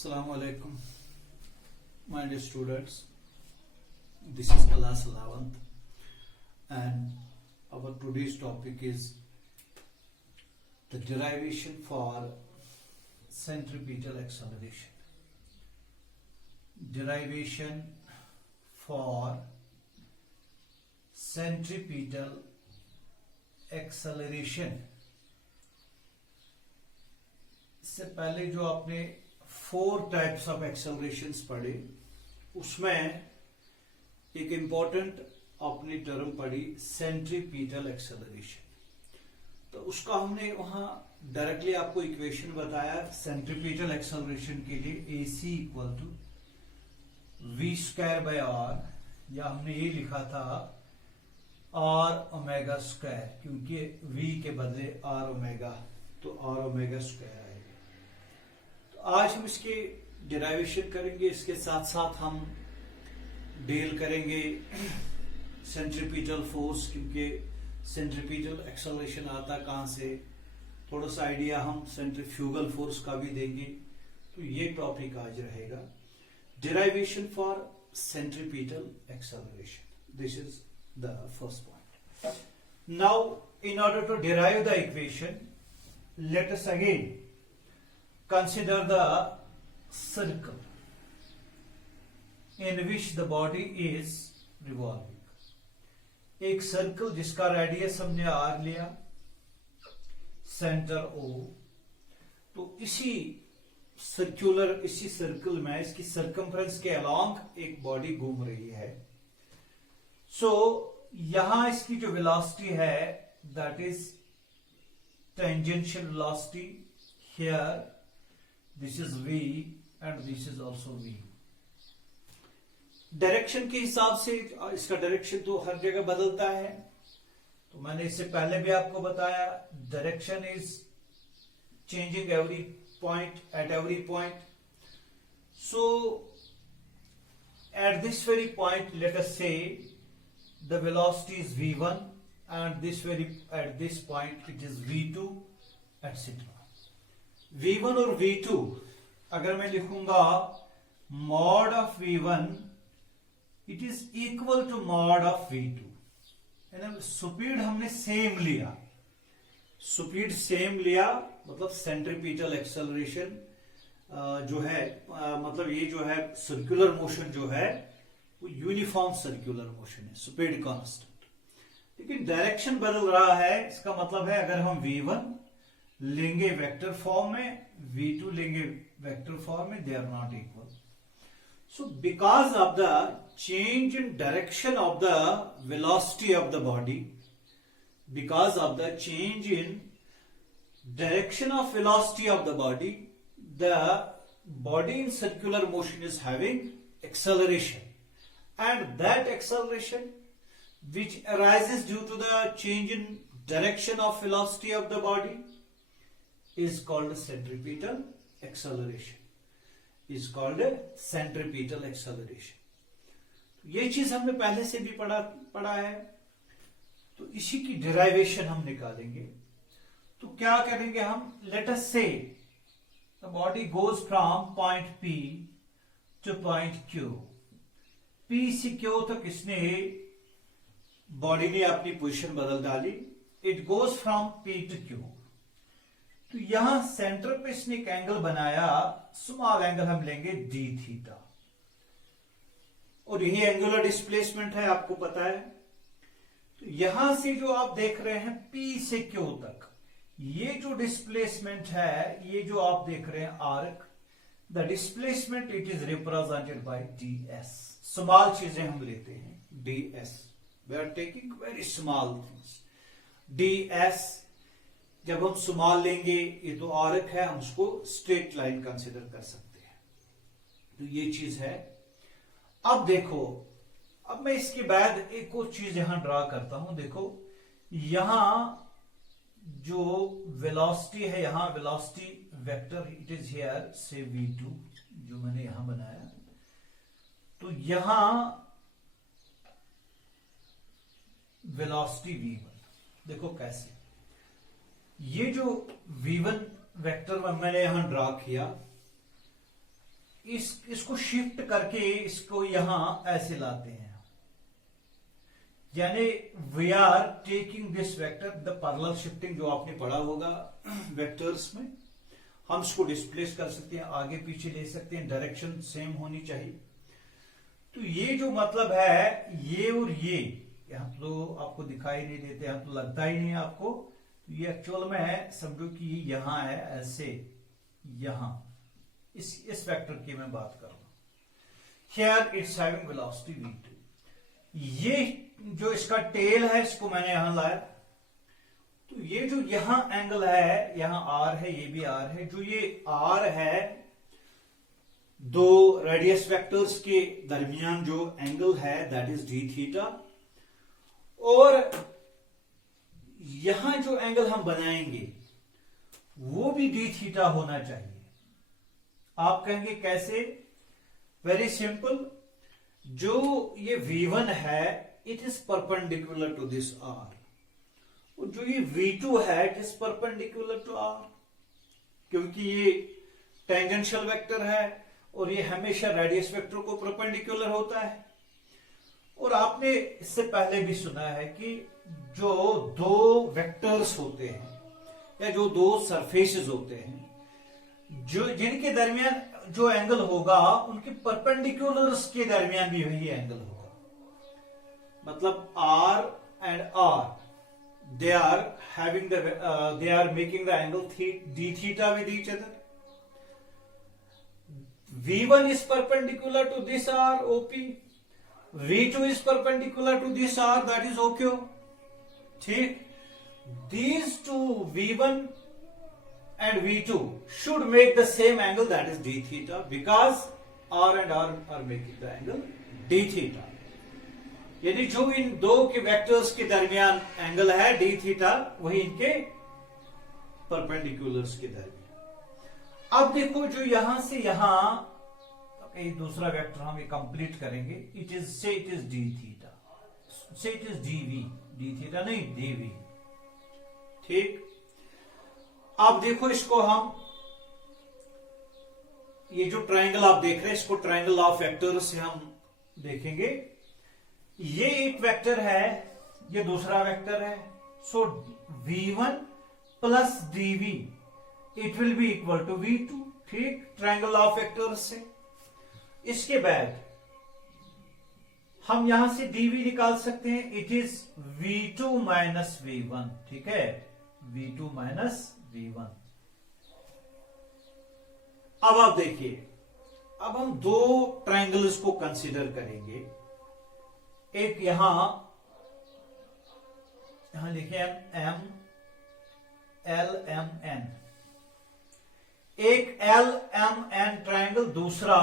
Assalamu alaikum, my dear students. This is class 11th, and our today's topic is the derivation for centripetal acceleration. Derivation for centripetal acceleration. इससे पहले जो आपने 4 types of एक्सेलरेशंस पढ़े, उसमें एक important आपने term पढ़ी सेंट्रीपीटल एक्सेलरेशन। तो उसका हमने वहां डायरेक्टली आपको इक्वेशन बताया सेंट्रीपीटल एक्सेलरेशन के लिए AC equal to v² by r, या हमने ये लिखा था r ओमेगा स्क्वायर, क्योंकि v के बदले r ओमेगा, तो r ओमेगा स्क्वायर आएगा। तो आज हम इसके डेरिवेशन करेंगे, इसके साथ साथ हम डील करेंगे सेंट्रीपीटल फोर्स, क्योंकि सेंट्रीपीटल एक्सेलरेशन आता कहां से, थोड़ा सा आइडिया हम सेंट्रीफ्यूगल फोर्स का भी देंगे। तो ये टॉपिक आज रहेगा, derivation for centripetal acceleration. This is the first point. Now, in order to derive the equation, let us again consider the circle in which the body is revolving. एक circle जिसका radius हमने r लिया, centre O, तो इसी circle में इसकी circumference के along एक बॉडी घूम रही है। सो यहां इसकी जो वेलोसिटी है that is tangential velocity, here this is v and this is also v। Direction के हिसाब से इसका डायरेक्शन तो हर जगह बदलता है, तो मैंने इससे पहले भी आपको बताया direction is changing every point at every point. So at this very point, let us say the velocity is v1, and at this point it is v2, etc. v1 और v2 अगर मैं लिखूंगा mod of v1, it is equal to mod of v2, यानी speed हमने same लिया, speed same लिया, मतलब centripetal acceleration जो है, मतलब ये जो है सर्कुलर मोशन जो है वो यूनिफॉर्म सर्कुलर मोशन है, स्पीड कांस्टेंट, लेकिन डायरेक्शन बदल रहा है। इसका मतलब है अगर हम v1 लेंगे वेक्टर फॉर्म में, v2 लेंगे वेक्टर फॉर्म में, they are not equal. So because of the change in direction of the velocity of the body, because of the change in direction of velocity of the body in circular motion is having acceleration, and that acceleration which arises due to the change in direction of velocity of the body is called centripetal acceleration, is called centripetal acceleration. ये चीज हमने पहले से भी पढ़ा है, तो इसी की डेरिवेशन हम निकालेंगे। तो क्या करेंगे हम, लेट अस से the body goes from point P two point Q, P से Q तक इसने बॉडी ने अपनी पोजीशन बदल डाली, it goes from P to Q। तो यहां सेंटर पे इसने एक एंगल बनाया, स्मॉल एंगल हम लेंगे d थीटा, और यही एंगुलर डिस्प्लेसमेंट है, आपको पता है। तो यहां से जो आप देख रहे हैं P से Q तक, ये जो डिस्प्लेसमेंट है, ये जो आप देख रहे हैं arc, the displacement it is represented by ds। Small चीजें हम लेते हैं, ds, we are taking very small things. ds जब हम स्मॉल लेंगे, ये तो आर्क है, हम उसको स्ट्रेट लाइन कंसिडर कर सकते हैं। तो ये चीज है। अब देखो, अब मैं इसके बाद एक और चीज यहां ड्रा करता हूं। देखो यहां जो वेलोसिटी है, यहां velocity vector it is here से v2 जो मैंने यहां बनाया, तो यहां वेलोसिटी v1, देखो कैसे, ये जो v1 वेक्टर मैंने यहां ड्रा किया, इसको शिफ्ट करके इसको यहां ऐसे लाते हैं, यानी we are taking this vector, the parallel shifting जो आपने पढ़ा होगा वेक्टर्स में, हम इसको डिस्प्लेस कर सकते हैं, आगे पीछे ले सकते हैं, डायरेक्शन सेम होनी चाहिए। तो ये जो मतलब है, ये और ये यहां तो आपको दिखाई नहीं देते, यहां तो लगता ही नहीं है आपको, तो ये एक्चुअल में है, समझो कि यहां है ऐसे, यहां इस वेक्टर की मैं बात कर रहा हूं। Here it's having velocity v2। ये जो इसका टेल है इसको मैंने यहां लाया, तो ये जो यहां एंगल है, यहां r है, ये भी r है, जो ये r है, दो रेडियस वेक्टर्स के दरमियान जो एंगल है दैट इज डी थीटा, और यहां जो एंगल हम बनाएंगे वो भी डी थीटा होना चाहिए। आप कहेंगे कैसे? वेरी सिंपल, जो ये V1 है it is perpendicular to this R, और जो ये V2 है it is perpendicular to R, क्योंकि ये टेंजेंशियल वेक्टर है और ये हमेशा रेडियस वेक्टर को परपेंडिकुलर होता है। और आपने इससे पहले भी सुना है कि जो दो वेक्टर्स होते हैं या जो दो सरफेसेस होते हैं, जो जिनके दरमियान जो एंगल होगा उनके परपेंडिकुलर्स के दरमियान भी वही एंगल होगा। मतलब R and R, they are having they are making the angle d theta with each other. V1 is perpendicular to this R, OP. V2 is perpendicular to this R, that is OQ. ठीक, these two V1 and V2 should make the same angle, that is d theta, because R and R are making the angle d theta. यानी जो इन दो के vectors के दरमियान angle है d theta, वही इनके परपेंडिकुलर्स के दरमियान। अब देखो जो यहां से यहां एक दूसरा वेक्टर हम ये कंप्लीट करेंगे, it is say it is d theta, say it is dv, d theta नहीं dv। ठीक, अब देखो इसको हम, ये जो ट्रायंगल आप देख रहे हैं इसको ट्रायंगल ऑफ वेक्टर से हम देखेंगे। ये एक वेक्टर है, ये दूसरा वेक्टर है, so v1 plus dv it will be equal to v2। ठीक, ट्रायंगल ऑफ वेक्टर से। इसके बाद हम यहां से dv निकाल सकते हैं, it is v2 minus v1। ठीक है, v2 माइनस v1। अब आप देखिए, अब हम दो ट्रायंगल्स को कंसीडर करेंगे। एक यहां लिखे m l m n, एक l m n ट्रायंगल, दूसरा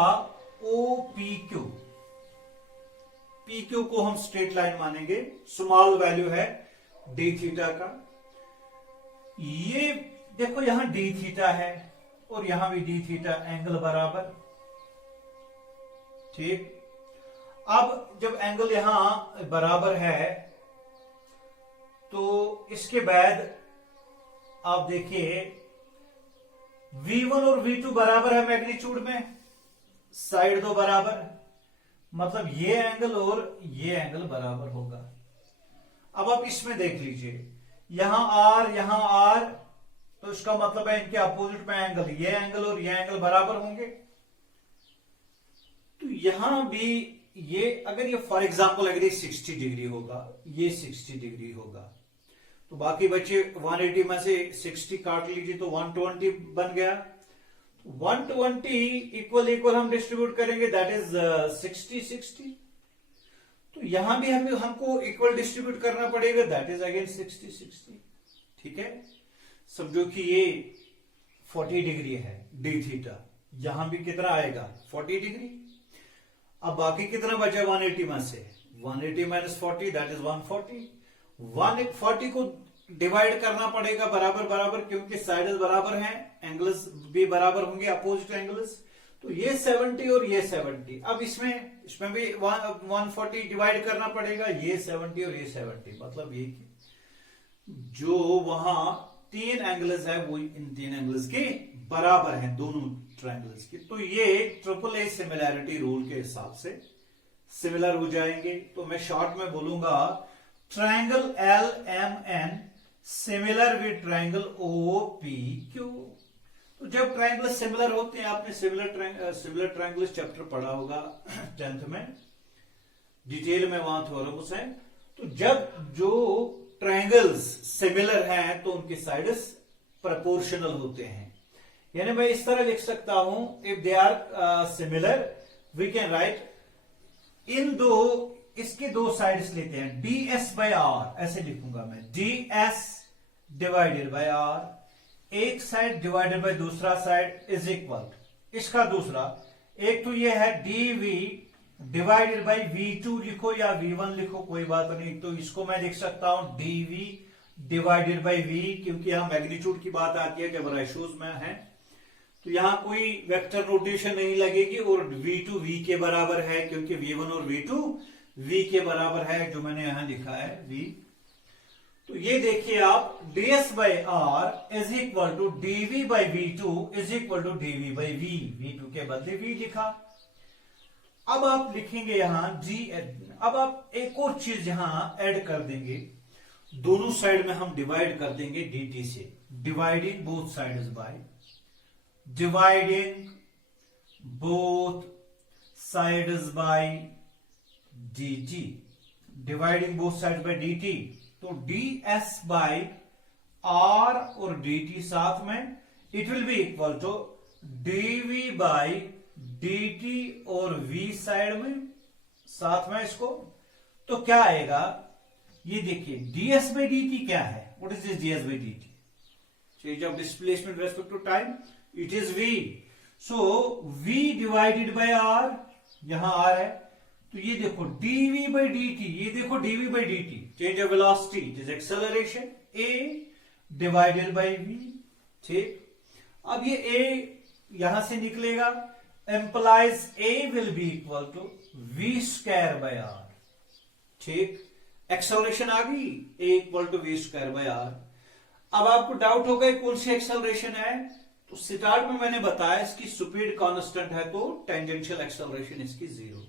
o p q। p q को हम स्ट्रेट लाइन मानेंगे, स्मॉल वैल्यू है d थीटा का। ये देखो यहां d थीटा है और यहां भी d थीटा, एंगल बराबर। ठीक, अब जब एंगल यहां बराबर है तो इसके बाद आप देखिए v1 और v2 बराबर है मैग्नीट्यूड में, साइड दो बराबर, मतलब ये एंगल और ये एंगल बराबर होगा। अब आप इसमें देख लीजिए, यहां R, तो इसका मतलब है इनके अपोजिट में एंगल, ये एंगल और ये एंगल बराबर होंगे। तो यहां भी ये, अगर ये फॉर एग्जांपल अगर ये 60 डिग्री होगा, ये 60 डिग्री होगा, तो बाकी बच्चे 180 में से 60 काट लीजिए तो 120 बन गया। 120 इक्वल हम डिस्ट्रीब्यूट करेंगे, दैट इज 60-60। तो यहां भी हमको इक्वल डिस्ट्रीब्यूट करना पड़ेगा, दैट इज अगेन 60-60। ठीक है, समझो कि ये 40 डिग्री है डी थीटा, यहां भी कितना आएगा 40 डिग्री। अब बाकी कितना बचा 180 में से, 180 माइनस 40 दैट इज 140। 140 को डिवाइड करना पड़ेगा बराबर बराबर, क्योंकि साइड्स बराबर हैं, एंगल्स भी बराबर होंगे, अपोजिट एंगल्स। तो ये 70 और ये 70। अब इसमें भी 140 डिवाइड करना पड़ेगा, ये 70 और ये 70, मतलब ये जो वहां तीन एंगल्स है वो इन तीन एंगल्स के बराबर हैं दोनों ट्रायंगल्स की, तो ये ट्रिपल ए सिमिलैरिटी रूल के हिसाब से सिमिलर हो जाएंगे। तो मैं शॉर्ट में बोलूंगा triangle L M N similar with triangle O P Q. तो जब ट्रायंगल सिमिलर होते हैं, आपने सिमिलर ट्रायंगल्स चैप्टर पढ़ा होगा 10th में, डिटेल में वहां थ्योरम्स हैं। तो जब जो ट्रायंगल्स सिमिलर हैं तो उनके साइड्स प्रोपोर्शनल होते हैं। यानी मैं इस तरह लिख सकता हूं, if they are similar we can write in two, इसके दो साइड्स लेते हैं, डी एस बाय आर ऐसे लिखूंगा मैं, d s divided by r, एक साइड डिवाइडेड बाय दूसरा साइड इज इक्वल, इसका दूसरा, एक तो ये है D we divided by V2 लिखो या V1 लिखो, कोई बात नहीं। तो इसको मैं लिख सकता हूं dV डिवाइडेड बाई V, क्योंकि यहां मैग्नीट्यूड की बात आती है जब रेशोज में है, तो यहां कोई वेक्टर नोटेशन नहीं लगेगी, और V2 V के बराबर है क्योंकि V1 और V2 V के बराबर है, जो मैंने यहां लिखा है V। तो ये देखिए आप, ds by r is equal to dV by V2 is equal to dV by V, V2 के बदले V लिखा। अब आप लिखेंगे यहां जी, अब आप एक और चीज यहां ऐड कर देंगे, दोनों साइड में हम डिवाइड कर देंगे dt से, dividing both sides by, dividing both sides by dt, dividing both sides by dt। तो ds बाय r और dt साथ में, it will be equal to dv by dt और v साइड में साथ में इसको, तो क्या आएगा, ये देखिए ds बाई dt क्या है, what is this ds by dt, change of displacement respect to time, it is v। So v divided by r, यहां r है, तो ये देखो dv बाई dt, ये देखो dv by dt, change of velocity, it is acceleration, a divided by v, ठीक। अब ये a यहां से निकलेगा, implies a will be equal to v square by r, ठीक। एक्सेलरेशन आ गई, a equal to v square by r। अब आपको डाउट होगा कौन सी एक्सेलरेशन है, तो स्टार्ट में मैंने बताया इसकी स्पीड कांस्टेंट है, तो टेंजेंशियल एक्सेलरेशन इसकी 0।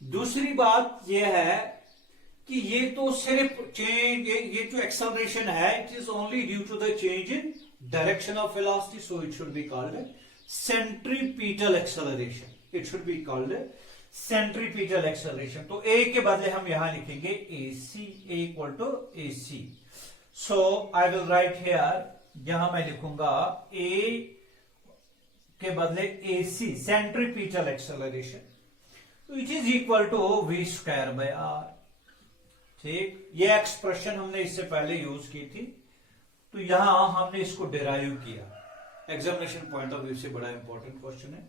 दूसरी बात यह है कि ये तो सिर्फ चेंज, ये जो एक्सेलरेशन है it is only due to the change in direction of velocity, so it should be called centripetal acceleration, it should be called centripetal acceleration. तो a के बदले हम यहां लिखेंगे ac, a equal to ac। So I will write here, यहां मैं लिखूंगा a के बदले ac, सेंट्रीपिटल एक्सेलरेशन, तो it is equal to v square by r, ठीक। ये एक्सप्रेशन हमने इससे पहले यूज की थी, तो यहां हमने इसको डिराइव किया, एग्जामिनेशन पॉइंट ऑफ व्यू से बड़ा इंपॉर्टेंट क्वेश्चन है।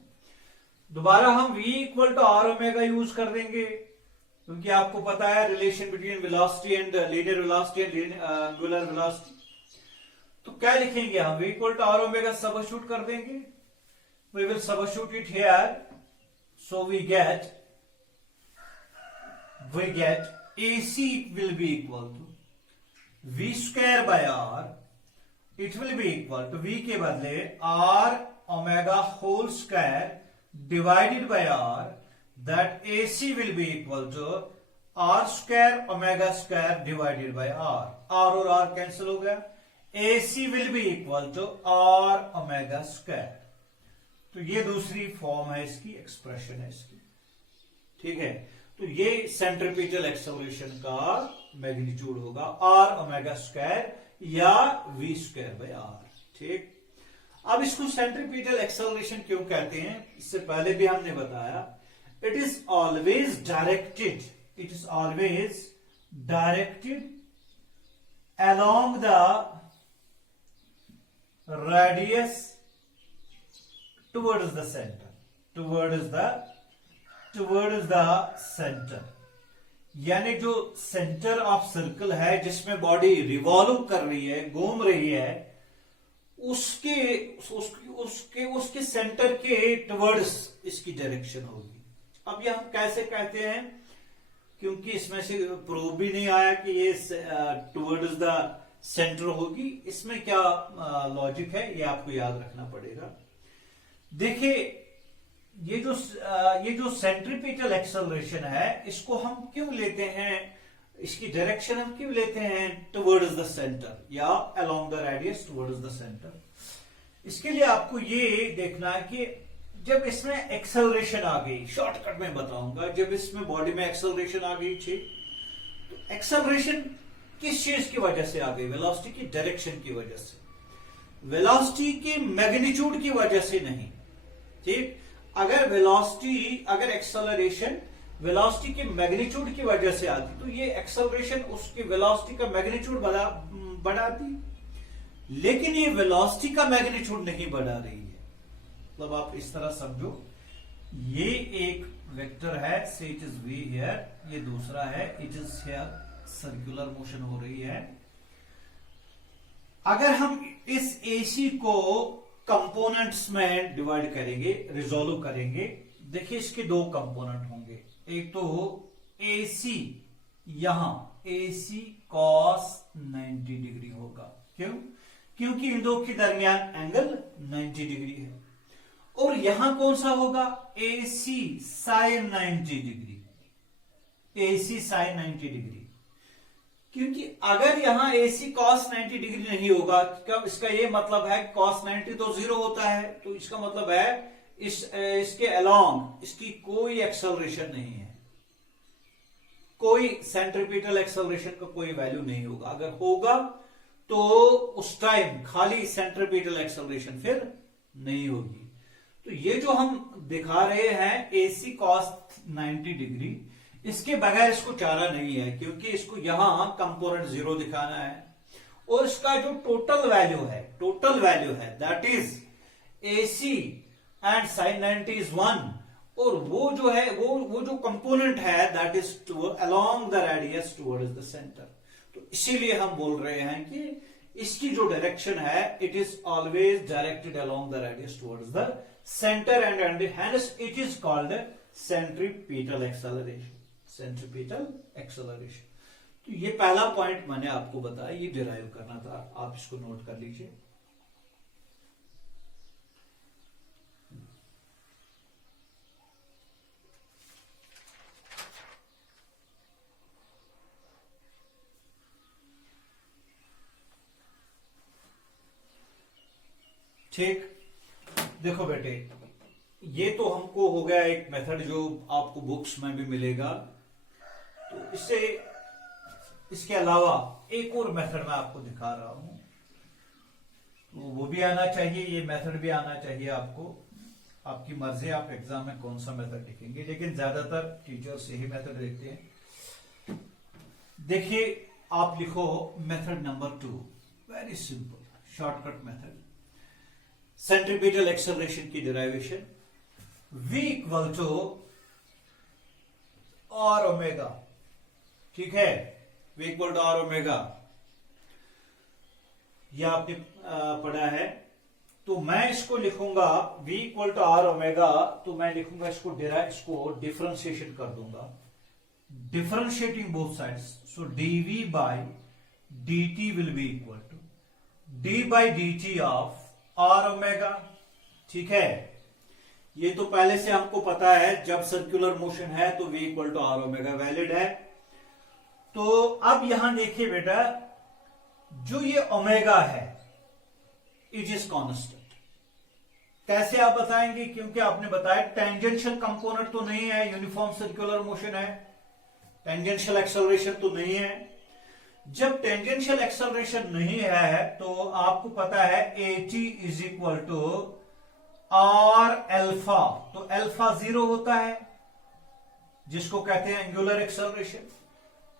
दोबारा हम v equal to r omega use कर देंगे, क्योंकि आपको पता है relation between velocity and linear velocity and angular velocity. तो क्या लिखेंगे हम, v equal to r omega substitute कर देंगे, we will substitute it here, so we get ac will be equal to v square by r, it will be equal to v के बदले r omega whole square divided by r, that ac will be equal to r square omega square divided by r, r और r cancel हो गया, ac will be equal to r omega square। तो ये दूसरी form है इसकी, expression है इसकी, ठीक है। तो ये सेंट्रीपिटल एक्सेलरेशन का मैग्नीट्यूड होगा r ओमेगा स्क्वायर या v स्क्वायर बाय r, ठीक। अब इसको सेंट्रीपिटल एक्सेलरेशन क्यों कहते हैं, इससे पहले भी हमने बताया, it is always directed, it is always directed along the radius towards the center, towards the center, यानी जो सेंटर ऑफ सर्कल है जिसमें बॉडी रिवॉल्व कर रही है, घूम रही है, उसके सेंटर के टुवर्ड्स इसकी डायरेक्शन होगी। अब ये हम कैसे कहते हैं, क्योंकि इसमें से प्रूव भी नहीं आया कि ये टुवर्ड्स द सेंटर होगी। इसमें क्या लॉजिक है ये आपको याद रखना पड़ेगा। देखिए ये जो सेंट्रीपिटल एक्सेलरेशन है इसको हम क्यों लेते हैं, इसकी डायरेक्शन हम क्यों लेते हैं टुवर्ड्स द सेंटर या along the radius towards the centre. इसके लिए आपको ये देखना है कि जब इसमें एक्सेलरेशन आ गई, शॉर्टकट में बताऊंगा, जब इसमें बॉडी में एक्सेलरेशन आ गई थी तो एक्सेलरेशन किस चीज की वजह से आ गई, वेलोसिटी की डायरेक्शन की वजह से, वेलोसिटी के मैग्नीट्यूड की वजह से नहीं। ठीक, अगर एक्सेलरेशन वेलोसिटी के मैग्नीट्यूड की वजह से आती तो ये एक्सेलरेशन उसकी वेलोसिटी का मैग्नीट्यूड बढ़ाती, लेकिन ये वेलोसिटी का मैग्नीट्यूड नहीं बढ़ा रही है। मतलब आप इस तरह समझो, ये एक वेक्टर है, से इट इज वी हियर, ये दूसरा है it is here, circular motion हो रही है। अगर हम इस एसी को कंपोनेंट्स में डिवाइड करेंगे, रिजोल्व करेंगे, देखिए इसके दो कंपोनेंट होंगे, एक तो एसी, यहां एसी कॉस 90 डिग्री होगा। क्यों? क्योंकि इन दो के दरमियान एंगल 90 डिग्री है। और यहां कौन सा होगा, AC sine 90 degree, AC sine 90 degree. क्योंकि अगर यहां एसी कॉस 90 डिग्री नहीं होगा, इसका ये मतलब है कॉस 90 तो 0 होता है, तो इसका मतलब है इसके अलोंग इसकी कोई एक्सेलरेशन नहीं है, कोई सेंट्रीपिटल एक्सेलरेशन का कोई वैल्यू नहीं होगा। अगर होगा तो उस टाइम खाली सेंट्रीपिटल एक्सेलरेशन फिर नहीं होगी। तो ये जो हम दिखा रहे हैं एसी कॉस 90 डिग्री, इसके बगैर इसको चारा नहीं है, क्योंकि इसको यहां कंपोनेंट 0 दिखाना है और इसका जो टोटल वैल्यू है that is AC and sine 90 is 1, और वो जो है वो जो कंपोनेंट है that is along the radius towards the centre. तो इसीलिए हम बोल रहे हैं कि इसकी जो डायरेक्शन है it is always directed along the radius towards the centre and hence it is called centripetal acceleration, centripetal acceleration. तो ये पहला पॉइंट मैंने आपको बताया, ये डिराइव करना था, आप इसको नोट कर लीजिए। ठीक, देखो बेटे, ये तो हमको हो गया एक मेथड जो आपको बुक्स में भी मिलेगा। तो इसके अलावा एक और मेथड मैं आपको दिखा रहा हूं, तो वो भी आना चाहिए, ये मेथड भी आना चाहिए आपको। आपकी मर्जी, आप एग्जाम में कौन सा मेथड लिखेंगे, लेकिन ज्यादातर टीचर्स यही मेथड देखते हैं। देखिए, आप लिखो method number 2, very simple shortcut method, centripetal acceleration की derivation, v equal to r omega. ठीक है, v equal to r omega, यह आपने पढ़ा है। तो मैं इसको लिखूंगा v equal to r omega, तो मैं लिखूंगा इसको डिफरेंशिएशन कर दूंगा, differentiating both sides, so dv by dt will be equal to d by dt of r omega. ठीक है, ये तो पहले से हमको पता है, जब सर्कुलर मोशन है तो v equal to r omega valid है। तो अब यहां देखिए बेटा, जो ये ओमेगा है इट इज कांस्टेंट। कैसे आप बताएंगे, क्योंकि आपने बताया टेंजेंशियल कंपोनेंट तो नहीं है, यूनिफॉर्म सर्कुलर मोशन है, टेंजेंशियल एक्सेलरेशन तो नहीं है। जब टेंजेंशियल एक्सेलरेशन नहीं है तो आपको पता है at is equal to r alpha, तो अल्फा 0 होता है, जिसको कहते हैं एंगुलर एक्सेलरेशन।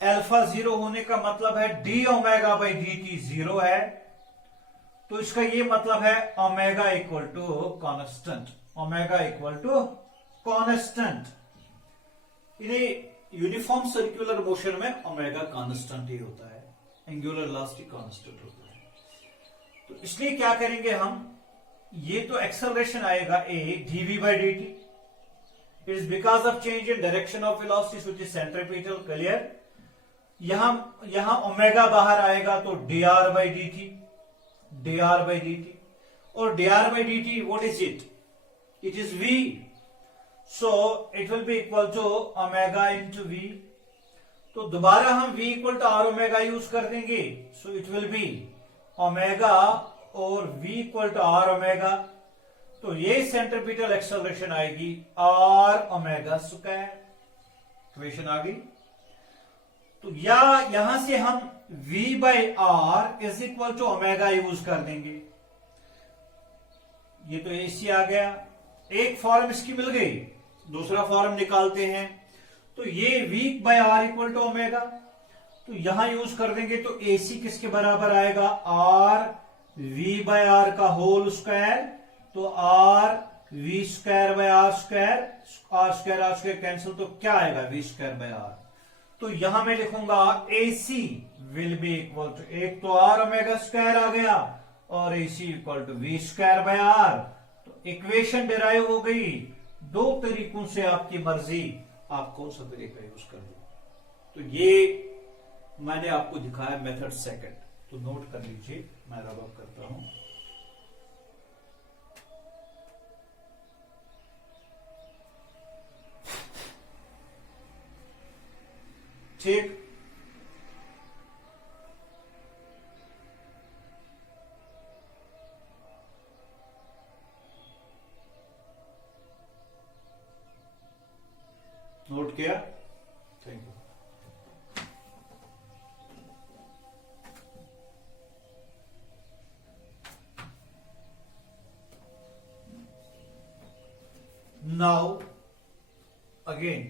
अल्फा 0 होने का मतलब है d omega by d t 0 है, तो इसका ये मतलब है omega equal to constant, omega equal to constant. Uniform circular motion में ओमेगा कांस्टेंट ही होता है, एंगुलर वेलोसिटी कांस्टेंट होता है। तो इसलिए क्या करेंगे हम, ये तो एक्सेलरेशन आएगा a dv by dt, it is because of change in direction of velocity which is centripetal, clear। यहां ओमेगा बाहर आएगा तो dr by dt, dr by dt, और dr by dt what is it? It is v. So it will be equal to omega into v. तो दोबारा हम v equal to r omega use कर देंगे. So it will be omega और v equal to r omega. तो ये centripetal acceleration आएगी r omega square. Equation आ गई. तो या यहां से हम v by r is equal to omega use कर देंगे. ये तो AC आ गया. एक फॉर्म इसकी मिल गई. दूसरा फॉर्म निकालते हैं. तो ये v by r equal to omega. तो यहां यूज कर देंगे तो AC किसके बराबर आएगा? आर v बाय आर का होल स्क्वायर. तो r v square by r square. R square cancel. तो क्या आएगा? v square by r. तो यहां मैं लिखूंगा AC will be equal to, एक तो आर ओमेगा स्क्वायर आ गया और AC equal to v square by r. तो इक्वेशन डिराइव हो गई. दो तरीकों से आपकी मर्जी, आप कौन सा तरीका यूज कर लो. तो ये मैंने आपको दिखाया मेथड सेकंड. तो नोट कर लीजिए. मैं रब अप करता हूं. ठीक. नोट किया. Thank you. Now again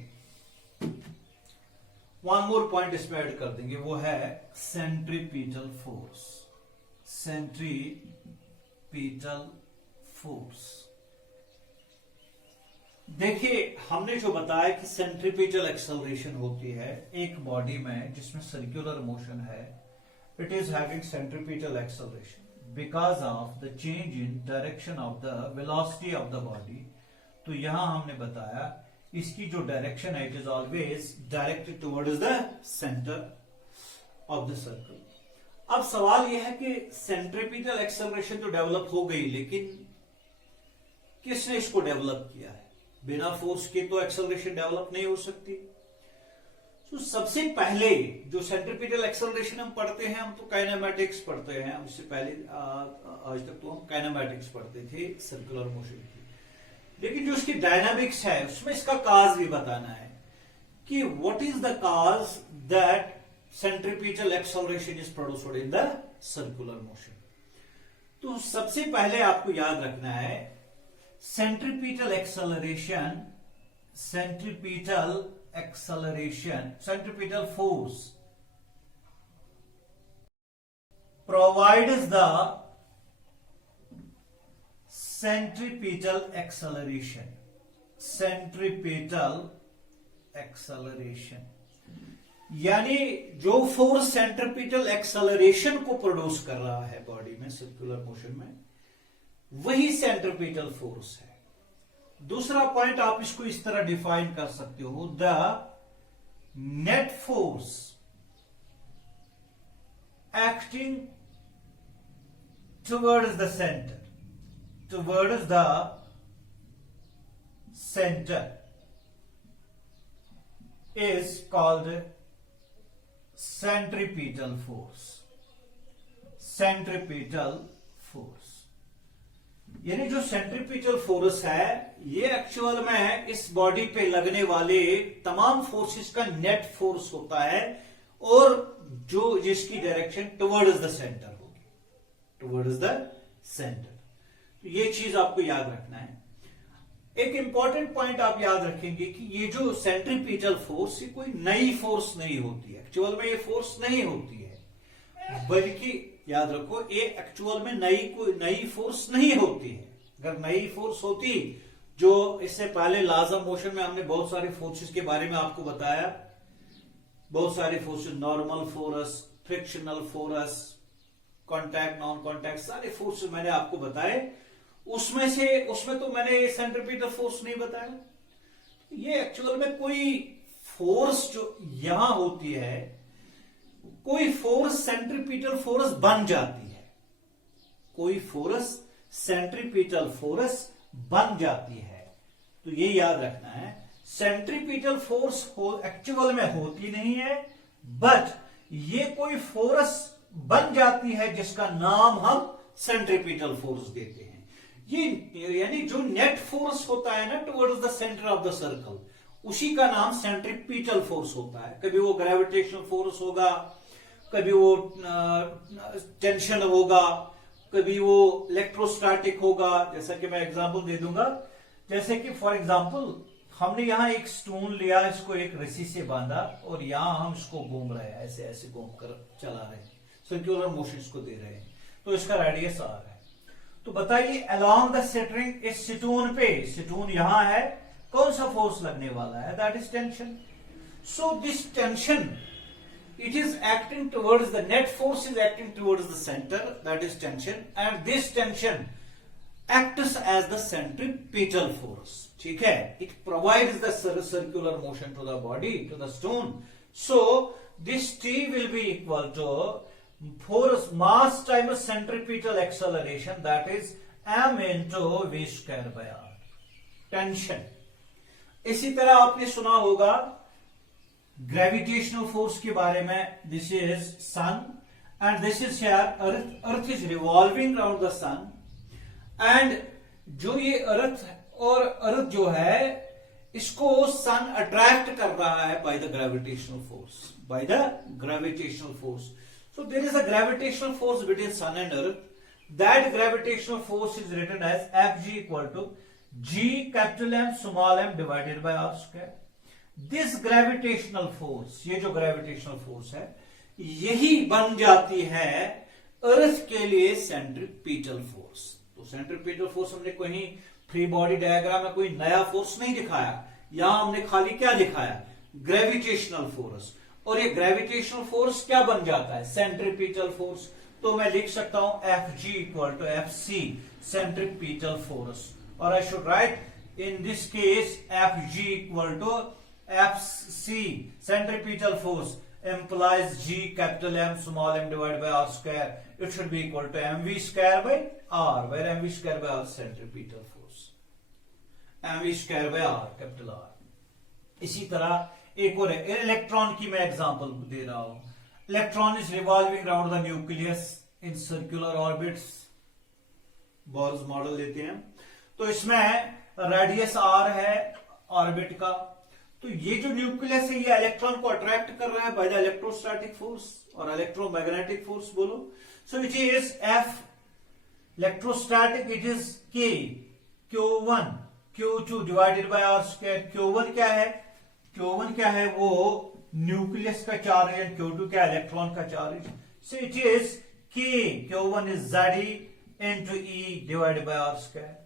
one more point इसमें ऐड कर देंगे. वो है सेंट्रीपिटल फोर्स. Centripetal force. देखिए हमने जो बताया कि सेंट्रीपिटल एक्सेलरेशन होती है एक बॉडी में जिसमें सर्कुलर मोशन है. It is having centripetal acceleration because of the change in direction of the velocity of the body. तो यहां हमने बताया इसकी जो डायरेक्शन है it is always directed towards the centre of the circle. अब सवाल यह है कि सेंट्रीपिटल एक्सेलरेशन तो डेवलप हो गई, लेकिन किसने इसको डेवलप किया है? बिना फोर्स के तो एक्सेलरेशन डेवलप नहीं हो सकती. तो सबसे पहले जो सेंट्रीपिटल एक्सेलरेशन हम पढ़ते हैं, हम तो काइनेमैटिक्स पढ़ते हैं. इससे पहले आज तक तो हम काइनेमैटिक्स पढ़ते थे सर्कुलर मोशन की. लेकिन जो इसकी डायनामिक्स है उसमें इसका काज भी बताना है कि what is the cause that centripetal acceleration is produced in the circular motion. तो सबसे पहले आपको याद रखना है centripetal acceleration, centripetal force provides the centripetal acceleration. Centripetal acceleration यानी जो फोर्स सेंट्रीपिटल एक्सेलरेशन को प्रोड्यूस कर रहा है बॉडी में सर्कुलर मोशन में, वही सेंट्रीपिटल फोर्स है. दूसरा पॉइंट आप इसको इस तरह डिफाइन कर सकते हो, the net force acting towards the centre, towards the center is called centripetal force. Centripetal force यानी जो सेंट्रीपिटल फोर्स है ये एक्चुअल में इस बॉडी पे लगने वाले तमाम फोर्सेस का नेट फोर्स होता है और जो जिसकी डायरेक्शन टुवर्ड्स द सेंटर होगी, टुवर्ड्स द सेंटर. तो ये चीज आपको याद रखना है. एक इंपॉर्टेंट पॉइंट आप याद रखेंगे कि ये जो सेंट्रीपिटल फोर्स ये कोई नई फोर्स नहीं होती है. एक्चुअल में ये फोर्स नहीं होती है, बल्कि याद रखो ये एक्चुअल में कोई नई फोर्स नहीं होती है. अगर नई फोर्स होती, जो इससे पहले लॉज ऑफ मोशन में हमने बहुत सारे फोर्सेस के बारे में आपको बताया, बहुत सारे forces, normal force, frictional force, contact, non contact, सारे फोर्सेस मैंने आपको बताए. उसमें तो मैंने सेंट्रीपिटल फोर्स नहीं बताया. ये एक्चुअल में कोई फोर्स जो यहां होती है कोई फोर्स सेंट्रीपिटल फोर्स बन जाती है, कोई फोर्स सेंट्रीपिटल फोर्स बन जाती है। तो ये याद रखना है, सेंट्रीपिटल फोर्स एक्चुअल में होती नहीं है, बट ये कोई फोर्स बन जाती है जिसका नाम हम सेंट्रीपिटल फोर्स देते हैं। ये यानी जो नेट फोर्स होता है ना towards the centre of the circle, उसी का नाम सेंट्रीपिटल फोर्स होता है। कभी वो ग्रेविटेशनल फोर्स होगा, कभी वो टेंशन होगा, कभी वो इलेक्ट्रोस्टैटिक होगा। जैसा कि मैं एग्जांपल दे दूंगा, जैसे कि फॉर एग्जांपल हमने यहां एक स्टोन लिया, इसको एक रस्सी से बांधा और यहां हम इसको घूम रहे हैं, ऐसे ऐसे घूम कर चला रहे हैं, सर्कुलर मोशन इसको दे रहे हैं, तो इसका रेडियस आर है। तो बताइए अलोंग द स्ट्रिंग इस स्टोन पे, स्टोन यहां है, कौन सा फोर्स लगने वाला है? That is tension. So this tension it is acting towards the net force is acting towards the center, that is tension, and this tension acts as the centripetal force. ठीक है, it provides the circular motion to the body, to the stone. So this T will be equal to force mass times centripetal acceleration, that is m into v square by r. Tension. इसी तरह आपने सुना होगा gravitational force के बारे में, this is sun and this is earth, earth is revolving around the sun, and जो ये अर्थ जो है इसको सन अट्रैक्ट कर रहा है by the gravitational force, by the gravitational force. So there is a gravitational force between sun and earth, that gravitational force is written as Fg equal to G capital M small m divided by r square. This gravitational force, ये जो gravitational force है, यही बन जाती है अर्थ के लिए centripetal force. तो सेंट्रीपिटल फोर्स हमने कहीं फ्री बॉडी डायग्राम में कोई नया फोर्स नहीं दिखाया, यहां हमने खाली क्या दिखाया? Gravitational force. और ये ग्रेविटेशनल फोर्स क्या बन जाता है? Centripetal force. तो मैं लिख सकता हूं Fg equal to Fc centripetal force, और I should write in this case Fg equal to Fc centripetal force implies G capital M small m divided by r square. It should be equal to mv square by r, where mv square by r centripetal force, mv square by r capital R. इसी तरह एक और है, electron की मैं example दे रहा हूं। Electron is revolving around the nucleus in circular orbits, Bohr's model लेते हैं। तो इसमें रेडियस r है ऑर्बिट का, तो ये जो न्यूक्लियस है ये इलेक्ट्रॉन को अट्रैक्ट कर रहा है बाय द इलेक्ट्रोस्टैटिक फोर्स और इलेक्ट्रोमैग्नेटिक फोर्स बोलो। So it is F electrostatic, it is K Q1 Q2 divided by r square. Q1 क्या है? Q1 क्या है? वो न्यूक्लियस का चार्ज है, Q2 क्या? इलेक्ट्रॉन का charge. So it is K Q1 is Ze into E divided by r square,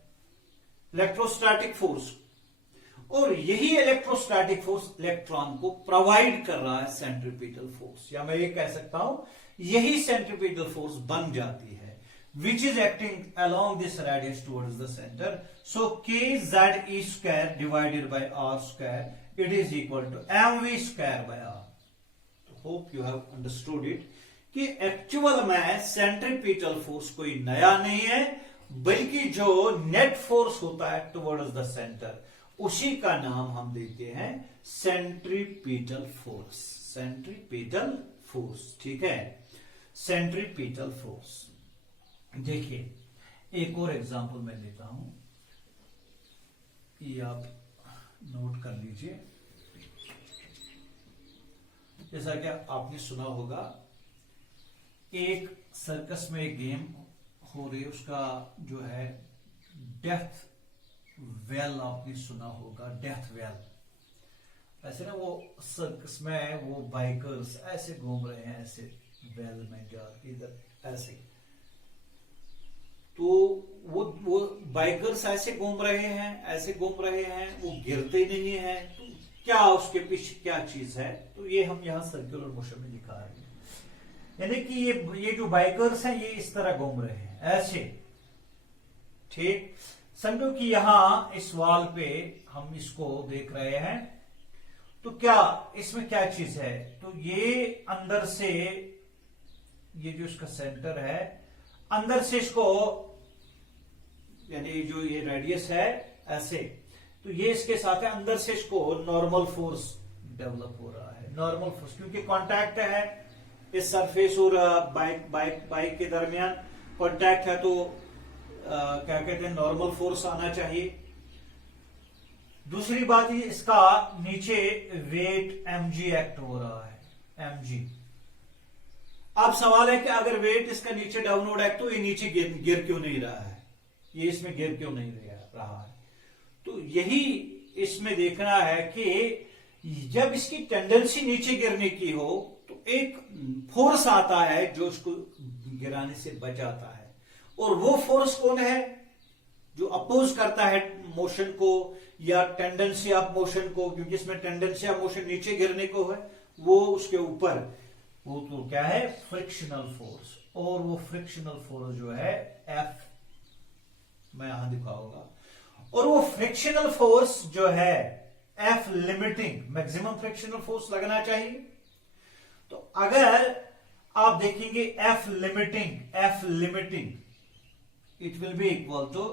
electrostatic force. और यही इलेक्ट्रोस्टैटिक फोर्स इलेक्ट्रॉन को प्रोवाइड कर रहा है सेंट्रीपिटल फोर्स, या मैं ये कह सकता हूं यही सेंट्रीपिटल फोर्स बन जाती है, which is acting along this radius towards the centre. So kZe square divided by r square, it is equal to mv square by r। तो hope you have understood it कि actual में centripetal force कोई नया नहीं है, बल्कि जो net force होता है टुवर्ड्स द सेंटर, उसी का नाम हम देते हैं सेंट्रीपिटल फोर्स, सेंट्रीपिटल फोर्स। ठीक है, सेंट्रीपिटल फोर्स। देखिए एक और एग्जांपल मैं लेता हूं, ये आप नोट कर लीजिए। जैसा कि आपने सुना होगा, एक सर्कस में एक गेम हो रही है, उसका जो है डेथ वेल, आपने सुना होगा डेथ वेल। ऐसे ना वो सर्कस में वो बाइकर्स ऐसे घूम रहे हैं, ऐसे वेल में जा इधर ऐसे, तो वो बाइकर्स ऐसे घूम रहे हैं, ऐसे घूम रहे हैं, वो गिरते नहीं है। तो क्या उसके पीछे क्या चीज है? तो ये हम यहाँ सर्कुलर मोशन में दिखा रहे हैं, यानी कि ये जो बाइकर्स हैं ये इस तरह घूम रहे हैं ऐसे। ठीक, समझो कि यहां इस वॉल पे हम इसको देख रहे हैं, तो क्या इसमें क्या चीज है, तो ये अंदर से, ये जो इसका सेंटर है, अंदर से इसको, यानी जो ये रेडियस है ऐसे, तो ये इसके साथ है, अंदर से इसको नॉर्मल फोर्स डेवलप हो रहा है, नॉर्मल फोर्स, क्योंकि कांटेक्ट है इस सरफेस और बाइक के दरमियान कांटेक्ट है, तो क्या कहते हैं, नॉर्मल फोर्स आना चाहिए। दूसरी बात, ये इसका नीचे वेट mg एक्ट हो रहा है, mg। अब सवाल है कि अगर वेट इसका नीचे डाउनवर्ड एक्ट, तो ये नीचे गिर क्यों नहीं रहा है, ये इसमें गिर क्यों नहीं रहा है, तो यही इसमें देखना है कि जब इसकी टेंडेंसी नीचे गिरने की हो तो एक फोर्स आता है जो इसको गिराने से बचाता है, और वो फोर्स कौन है, जो अपोज करता है मोशन को या टेंडेंसी ऑफ मोशन को, क्योंकि इसमें टेंडेंसी ऑफ मोशन नीचे गिरने को है, वो उसके ऊपर, वो तो क्या है, फ्रिक्शनल फोर्स, और वो फ्रिक्शनल फोर्स जो है F, मैं यहां दिखाऊंगा, और वो फ्रिक्शनल फोर्स जो है F limiting, maximum frictional force लगना चाहिए। तो अगर आप देखेंगे F limiting it will be equal to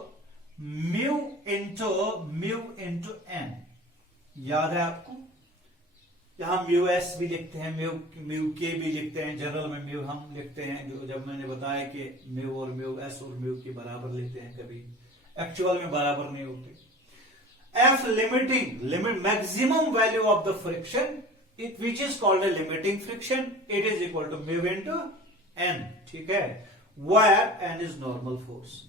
mu into n, याद है आपको, यहां म्यू एस भी लिखते हैं, म्यू के भी लिखते हैं, जनरल में म्यू हम लिखते हैं, जो जब मैंने बताया कि म्यू और म्यू एस और म्यू के बराबर लेते हैं, कभी एक्चुअल में बराबर नहीं होते। F limit maximum value of the friction, it which is called a limiting friction, it is equal to mu into n, ठीक है, वेयर n इज नॉर्मल फोर्स।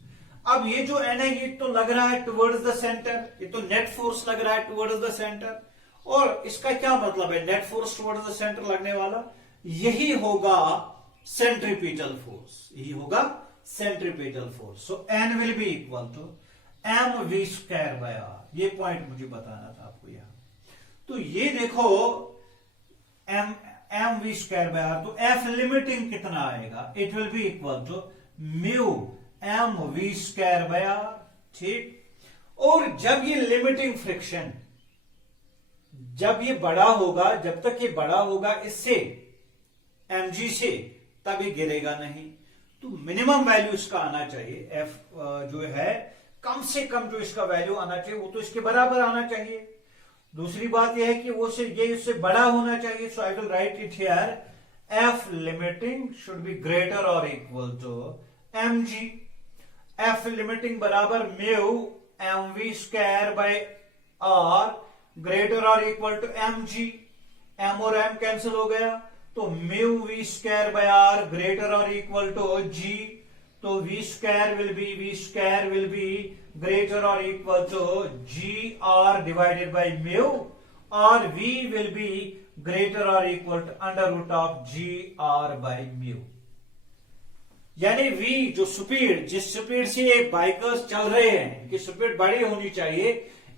अब ये जो n है, ये तो लग रहा है टुवर्ड्स द सेंटर, ये तो नेट फोर्स लग रहा है टुवर्ड्स द सेंटर, और इसका क्या मतलब है, net force towards the centre लगने वाला, यही होगा सेंट्रीपिटल फोर्स, यही होगा centripetal force. So n will be equal to mv square by r, ये पॉइंट मुझे बताना था आपको यहां। तो ये देखो mv स्क्वायर बाय r, तो F लिमिटिंग कितना आएगा, it will be equal to mu mv square by r, ठीक। और जब ये लिमिटिंग फ्रिक्शन, जब ये बड़ा होगा, जब तक ये बड़ा होगा इससे, mg से, तब ये गिरेगा नहीं, तो मिनिमम वैल्यू इसका आना चाहिए, F जो है कम से कम जो इसका वैल्यू आना चाहिए वो तो इसके बराबर आना चाहिए। दूसरी बात यह है कि वो से ये इससे बड़ा होना चाहिए, so I will write it here, F limiting should be greater और equal to mg, F limiting बराबर mu mv square by r greater और इक्वल टू mg, m और m कैंसिल हो गया, तो mu v square by r greater और equal to g, तो v square will be greater और equal to g r divided by mu, और v will be greater और equal to under root of g r by mu. यानी v जो speed, जिस speed से ये bikers चल रहे हैं, इनकी स्पीड बड़ी होनी चाहिए,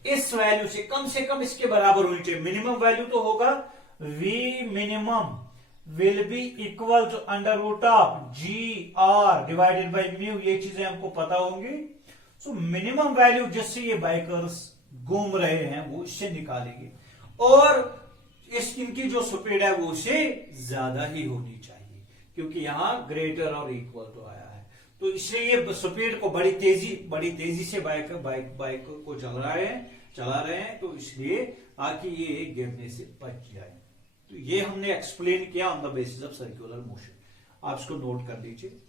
इस वैल्यू से कम इसके बराबर होनी चाहिए। मिनिमम वैल्यू तो होगा v minimum will be equal to under root of g r divided by mu, ये चीजें हमको पता होंगी। सो मिनिमम वैल्यू जिससे ये बाइकर्स घूम रहे हैं वो इससे निकालेंगे, और इनकी जो स्पीड है वो उससे ज्यादा ही होनी चाहिए, क्योंकि यहां ग्रेटर और इक्वल तो आया है, तो इसलिए ये स्पीड को बड़ी तेजी से बाइक को चला रहे हैं, तो इसलिए ताकि ये गिरने से बच जाए। तो ये हमने एक्सप्लेन किया on the basis of circular motion, आप इसको नोट कर लीजिए।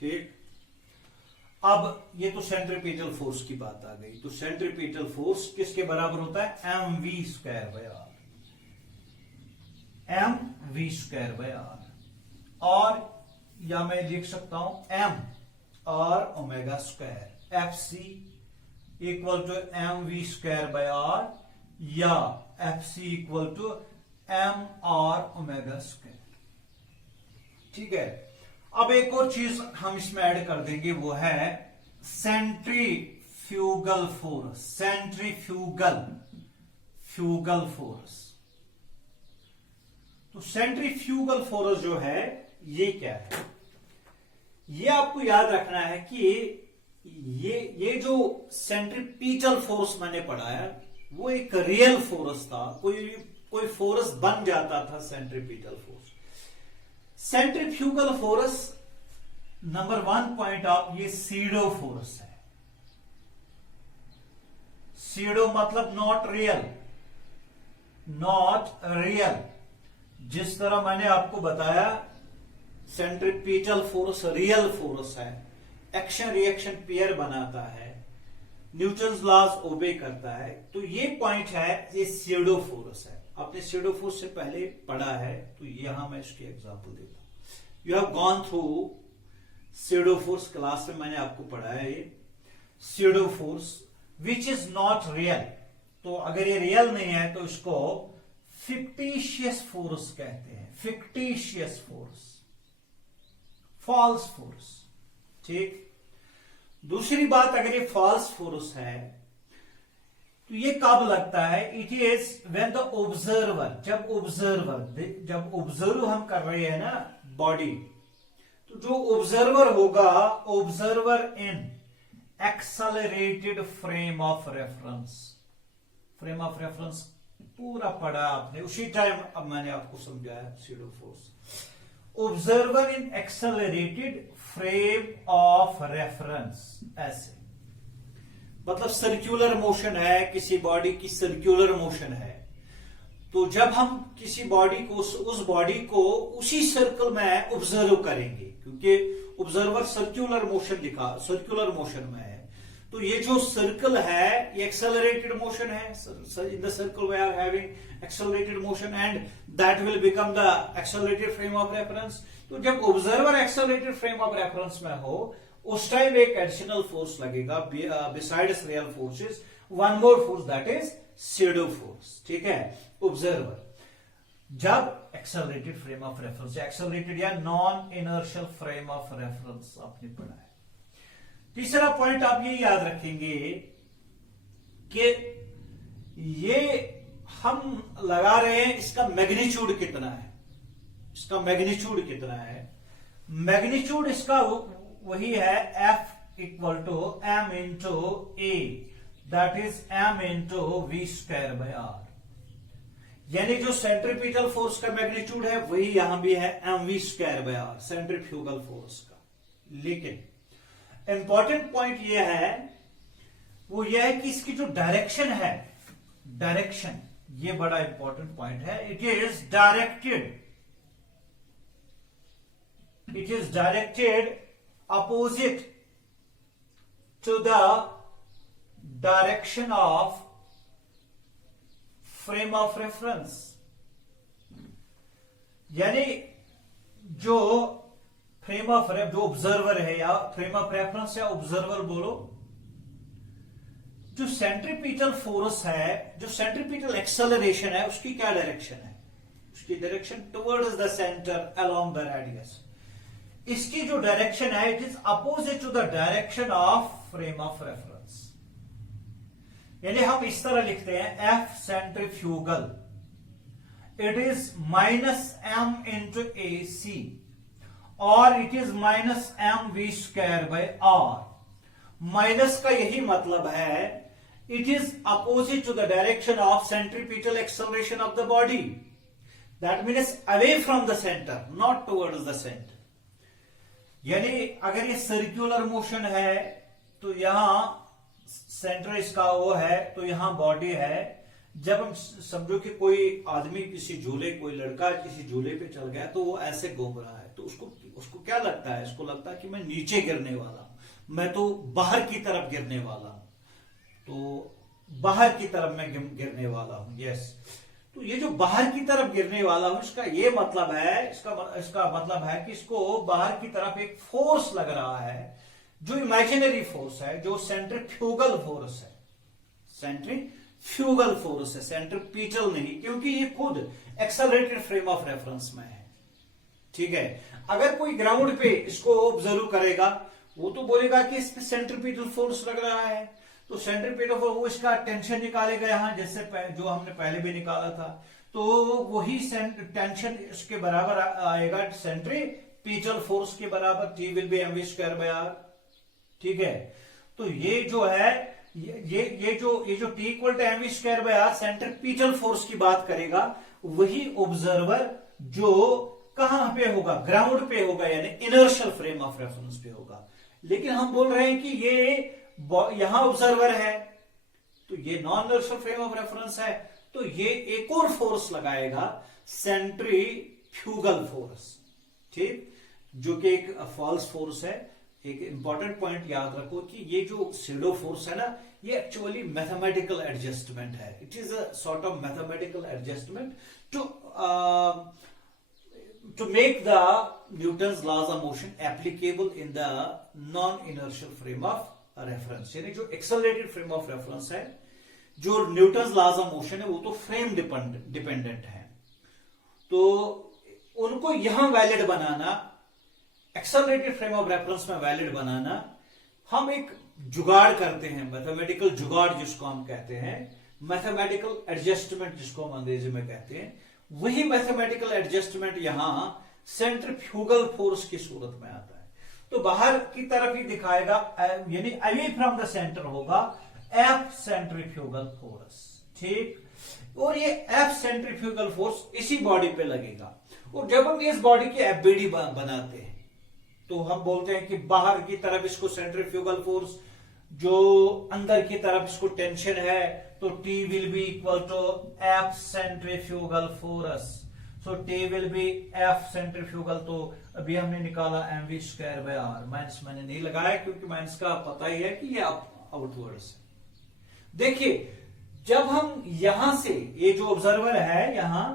ठीक, अब ये तो सेंट्रीपिटल फोर्स की बात आ गई, तो सेंट्रीपिटल फोर्स किसके बराबर होता है, M we square by R, M we square by R, और या मैं लिख सकता हूं M R omega square, F C equal to M we square by R, या F C equal to M R omega square. ठीक है, अब एक और चीज हम इसमें ऐड कर देंगे, वो है centrifugal fugal force, centrifugal fugal force. तो सेंट्रीफ्यूगल फोर्स जो है ये क्या है, ये आपको याद रखना है कि ये जो सेंट्रीपिटल फोर्स मैंने पढ़ाया वो एक रियल फोर्स था, कोई फोर्स बन जाता था centripetal force. Centrifugal force number 1 point of ये सीडो फोर्स है। सीडो मतलब नॉट रियल, नॉट रियल। जिस तरह मैंने आपको बताया सेंट्रीपिटल फोर्स रियल फोर्स है, एक्शन रिएक्शन पेयर बनाता है, न्यूटन्स लॉज ओबे करता है, तो ये पॉइंट है, ये सीडो फोर्स है। आपने सीडो फोर्स से पहले पढ़ा है, तो यहां मैं इसकी एग्जांपल देता हूं। You have gone through SIDO force, class में मैंने आपको पढ़ाया ये SIDO force which is not real. तो अगर ये रियल नहीं है तो इसको फिक्टिशियस फोर्स कहते हैं, फिक्टिशियस फोर्स, फॉल्स फोर्स। ठीक। दूसरी बात, अगर ये फॉल्स फोर्स है तो ये कब लगता है, it is when the observer, जब ऑब्जर्व हम कर रहे हैं ना बॉडी, तो जो ऑब्जर्वर होगा, observer in accelerated frame of reference, frame of reference पूरा पढ़ा आपने उसी टाइम, अब मैंने आपको समझाया SIDO force. Observer in accelerated frame of reference, ऐसे मतलब सर्कुलर मोशन है, किसी बॉडी की सर्कुलर मोशन है, तो जब हम किसी बॉडी को, उस बॉडी को उसी सर्कल में ऑब्जर्व करेंगे, क्योंकि ऑब्जर्वर सर्कुलर मोशन में है, तो ये जो सर्कल है ये एक्सेलरेटेड मोशन है। In the circle we are having accelerated motion and that will become the accelerated frame of reference. तो जब observer accelerated frame of reference में हो, उस टाइम एक एडिशनल फोर्स लगेगा besides real forces, one more force, that is pseudo force. ठीक है। Observer जब accelerated frame of reference, accelerated या non inertial frame of reference आपने पढ़ा है। तीसरा पॉइंट आप ये याद रखेंगे कि ये हम लगा रहे हैं, इसका मैग्नीट्यूड कितना है, इसका मैग्नीट्यूड कितना है। मैग्नीट्यूड इसका वही है F equal to M into A, that is M into V²/R। यानी जो सेंट्रीपिटल फोर्स का मैग्नीट्यूड है वही यहां भी है mv²/R, सेंट्रीफ्यूगल फोर्स का। लेकिन इंपॉर्टेंट पॉइंट यह है, वो यह है कि इसकी जो डायरेक्शन है, डायरेक्शन, ये बड़ा इंपॉर्टेंट पॉइंट है। It is directed opposite to the direction of frame of reference. यानी जो फ्रेम ऑफ जो ऑब्जर्वर है, या फ्रेम ऑफ रेफरेंस या ऑब्जर्वर बोलो, जो सेंट्रीपिटल फोर्स है, जो सेंट्रीपिटल एक्सेलरेशन है, उसकी क्या डायरेक्शन है, उसकी direction towards the centre along the radius. इसकी जो डायरेक्शन है, it is opposite to the direction of frame of reference. यानी हम इस तरह लिखते हैं F centrifugal, it is -m into AC, और इट इज -mv²/R। माइनस का यही मतलब है, it is opposite to the direction of centripetal acceleration of the body, that means away from the centre, not towards the centre. यानी अगर ये circular motion है तो यहां सेंटर इसका वो है, तो यहां बॉडी है। जब हम समझो कि कोई आदमी किसी झूले, कोई लड़का किसी झूले पे चल गया, तो वो ऐसे घूम रहा है, तो उसको क्या लगता है, उसको लगता है कि मैं नीचे गिरने वाला हूं, मैं तो बाहर की तरफ गिरने वाला हूं, तो बाहर की तरफ मैं गिरने वाला हूं। यस, तो ये जो बाहर की तरफ गिरने वाला हूं, इसका ये मतलब है, इसका मतलब है कि इसको बाहर की तरफ एक फोर्स लग रहा है, जो इमेजिनरी फोर्स है, जो सेंट्रीफ्यूगल फोर्स है, सेंट्रीफ्यूगल फोर्स है, सेंट्रीपिटल नहीं, क्योंकि ये खुद एक्सेलरेटेड फ्रेम ऑफ रेफरेंस में है। ठीक है। अगर कोई ग्राउंड पे इसको ऑब्जर्व करेगा, वो तो बोलेगा कि इस पे सेंट्रीपिटल फोर्स लग रहा है, तो सेंट्रीपिटल फोर्स वो इसका टेंशन निकालेगा यहाँ, जैसे जो हमने पहले भी निकाला था, तो वही टेंशन इसके बराबर आएगा सेंट्रीपिटल फोर्स के बराबर, T will be mv square by r। ठीक है, तो ये जो है ये जो T equal to mv square by r centripetal force की बात करेगा, वही ऑब्जर्वर जो कहां पे होगा, ग्राउंड पे होगा, यानी इनर्शियल फ्रेम ऑफ रेफरेंस पे होगा। लेकिन हम बोल रहे हैं कि ये यहां ऑब्जर्वर है, तो ये non inertial frame of reference है, तो ये एक और फोर्स लगाएगा, सेंट्रीफ्यूगल फोर्स। ठीक, जो कि एक फॉल्स फोर्स है। एक इंपॉर्टेंट पॉइंट याद रखो कि ये जो स्यूडो फोर्स है ना, ये एक्चुअली मैथमेटिकल एडजस्टमेंट है। It is a sort of mathematical adjustment to make the Newton's laws of motion applicable in the non-inertial frame of reference। यानी जो accelerated frame of reference है, जो Newton's laws of motion है, वो तो frame dependent है, तो उनको यहां valid banana, accelerated frame of reference में वैलिड बनाना, हम एक जुगाड़ करते हैं, मैथमेटिकल जुगाड़ जिसको हम कहते हैं, मैथमेटिकल एडजस्टमेंट जिसको हम अंग्रेजी में कहते हैं, वही मैथमेटिकल एडजस्टमेंट यहां सेंट्रीफ्यूगल फोर्स की सूरत में आता है। तो बाहर की तरफ ही दिखाएगा, यानी अवे फ्रॉम द सेंटर होगा एफ सेंट्रीफ्यूगल फोर्स। ठीक, और ये एफ सेंट्रीफ्यूगल फोर्स इसी बॉडी पे लगेगा, और जब हम इस बॉडी की एफबीडी बनाते हैं तो हम बोलते हैं कि बाहर की तरफ इसको सेंट्रीफ्यूगल फोर्स, जो अंदर की तरफ इसको टेंशन है, तो T will be equal to F centrifugal force। So T will be F centrifugal, तो अभी हमने निकाला mv square by r, minus मैंने नहीं लगाया क्योंकि माइनस का पता ही है कि ये आउटवर्ड्स है। देखिए, जब हम यहां से, ये जो ऑब्जर्वर है यहां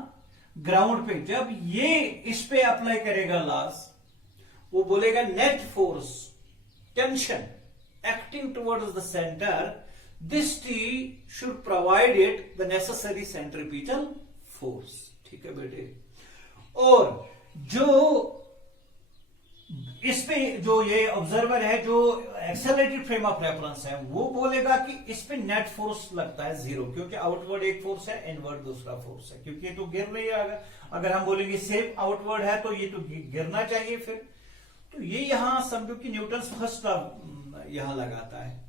ग्राउंड पे, जब ये इस पे अप्लाई करेगा लॉस, वो बोलेगा net force tension acting towards the center, this T should provide it the necessary centripetal force। ठीक है बेटे, और जो इस पे जो ये ऑब्जर्वर है, जो एक्सेलरेटेड फ्रेम ऑफ रेफरेंस है, वो बोलेगा कि इस पे नेट फोर्स लगता है 0, क्योंकि आउटवर्ड एक फोर्स है, इनवर्ड दूसरा फोर्स है, क्योंकि ये तो गिर रही है। अगर हम बोलेंगे सेफ आउटवर्ड है तो ये तो गिरना चाहिए फिर, तो ये यहां समझो कि न्यूटन्स फर्स्ट लॉ यहां लगाता है।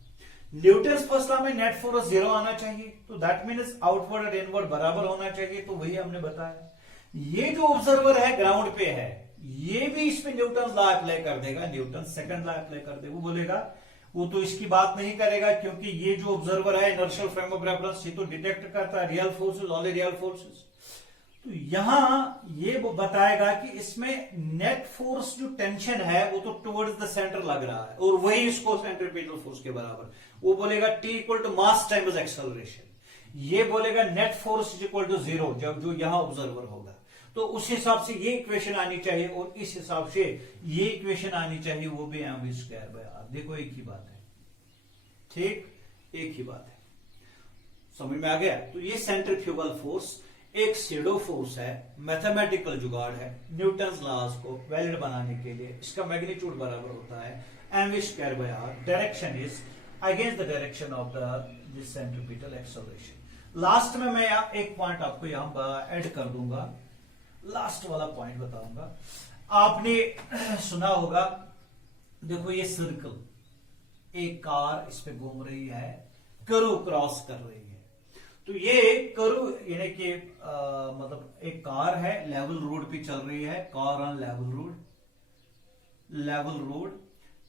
न्यूटन्स फर्स्ट लॉ में नेट फोर्स 0 आना चाहिए, तो दैट मीन्स आउटवर्ड और इनवर्ड बराबर होना चाहिए, तो वही हमने बताया। ये जो ऑब्जर्वर है ग्राउंड पे है, ये भी इस पे न्यूटन्स लॉ अप्लाई कर देगा, न्यूटन सेकंड लॉ अप्लाई कर देगा। वो बोलेगा, वो तो इसकी बात नहीं करेगा, क्योंकि ये जो ऑब्जर्वर है इनर्शियल फ्रेम ऑफ रेफरेंस, ये तो डिटेक्ट करता है real forces, only real forces. तो यहां ये वो बताएगा कि इसमें नेट फोर्स जो टेंशन है वो तो टुवर्ड्स द सेंटर लग रहा है, और वही इसको सेंट्रीपिटल फोर्स के बराबर। वो बोलेगा T equal to mass times acceleration. ये बोलेगा net force is equal to 0, जब जो यहां ऑब्जर्वर होगा, तो उस हिसाब से ये इक्वेशन आनी चाहिए, और इस हिसाब से ये इक्वेशन आनी चाहिए, वो भी mv स्क्वायर बाय r। देखो एक ही बात है, ठीक, एक ही बात है, समझ में आ गया। तो ये सेंट्रीफ्यूगल फोर्स एक स्यूडो फोर्स है, मैथमेटिकल जुगाड़ है, न्यूटन्स लॉज को वैलिड बनाने के लिए। इसका मैग्नीट्यूड बराबर होता है mv square by r, direction is against the direction of the centripetal acceleration. Last में मैं एक पॉइंट आपको यहां ऐड कर दूंगा, लास्ट वाला पॉइंट बताऊंगा। आपने सुना होगा, देखो ये सर्कल, एक कार इस पे घूम रही है, कर्व क्रॉस कर रही है, तो ये कर्व यानी कि मतलब एक कार है, लेवल रोड पे चल रही है, कार ऑन लेवल रोड।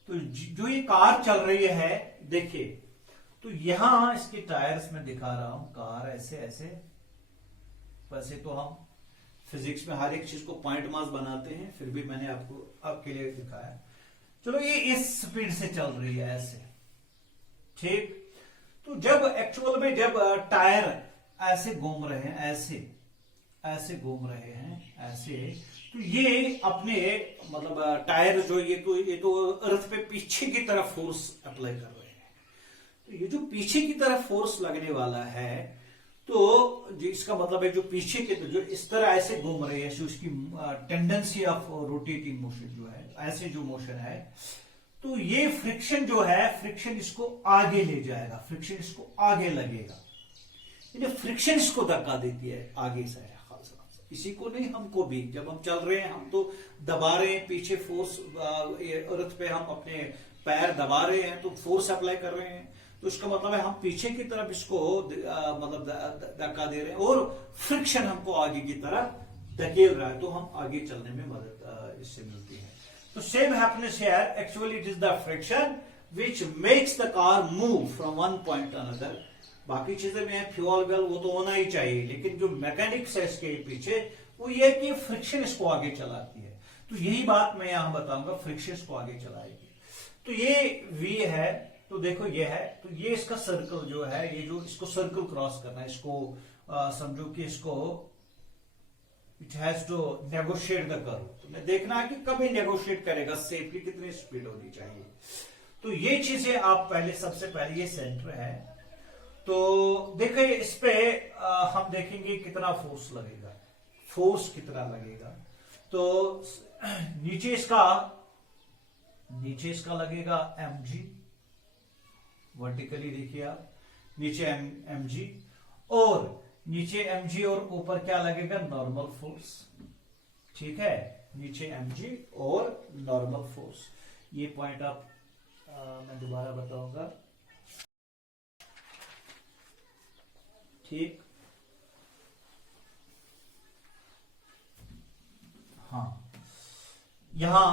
तो जो ये कार चल रही है, देखिए, तो यहां इसके टायर्स में दिखा रहा हूं, कार ऐसे ऐसे, वैसे तो हम फिजिक्स में हर एक चीज को पॉइंट मास बनाते हैं, फिर भी मैंने आपको आपके लिए दिखाया। चलो, ये इस स्पीड से चल रही है ऐसे, ठीक। तो जब एक्चुअल में जब टायर ऐसे घूम रहे हैं, ऐसे घूम रहे हैं ऐसे, तो ये अपने मतलब टायर जो ये तो अर्थ पे पीछे की तरफ फोर्स अप्लाई कर रहे हैं। तो ये जो पीछे की तरफ फोर्स लगने वाला है, तो जो इसका मतलब है जो पीछे के जो इस तरह ऐसे घूम रही है, उसकी टेंडेंसी ऑफ रोटेटिंग मोशन जो है, ऐसे जो मोशन है, तो ये फ्रिक्शन जो है, फ्रिक्शन इसको आगे ले जाएगा, फ्रिक्शन इसको आगे लगेगा, फ्रिक्शन इसको धक्का देती है आगे से। इसी को नहीं, हमको भी जब हम चल रहे हैं, हम तो दबा रहे हैं पीछे, फोर्स अर्थ पे हम अपने पैर दबा रहे हैं, तो फोर्स अप्लाई कर रहे हैं, तो इसका मतलब है हम पीछे की तरफ इसको मतलब धक्का दे रहे हैं, और फ्रिक्शन हमको आगे की तरफ धकेल रहा है, तो हम आगे चलने में मदद इससे मिलती है। तो same happens here, actually it is the friction which makes the car move from one point to another. बाकी चीजें में फ्यूल वेल वो तो होना ही चाहिए, लेकिन जो मैकेनिक्स है इसके पीछे वो ये कि फ्रिक्शन इसको आगे चलाती है। तो यही बात मैं यहां बताऊंगा, फ्रिक्शन इसको आगे चलाएगी। तो ये V है, तो देखो ये है, तो ये इसका सर्कल जो है, ये जो इसको सर्कल क्रॉस करना है, इसको समझो कि इसको it has to negotiate the curve. तुम्हें देखना है कि कभी नेगोशिएट करेगा सेफली, कितनी स्पीड होनी चाहिए। तो ये चीजें आप पहले, सबसे पहले ये सेंटर है, तो देखिए इस पे हम देखेंगे कितना फोर्स लगेगा, फोर्स कितना लगेगा। तो नीचे इसका लगेगा mg, वर्टिकली देखिए आप, नीचे mg, और नीचे mg और ऊपर क्या लगेगा, नॉर्मल फोर्स। ठीक है, नीचे mg और नॉर्मल फोर्स। ये पॉइंट आप मैं दोबारा बताऊंगा। ठीक, हाँ, यहां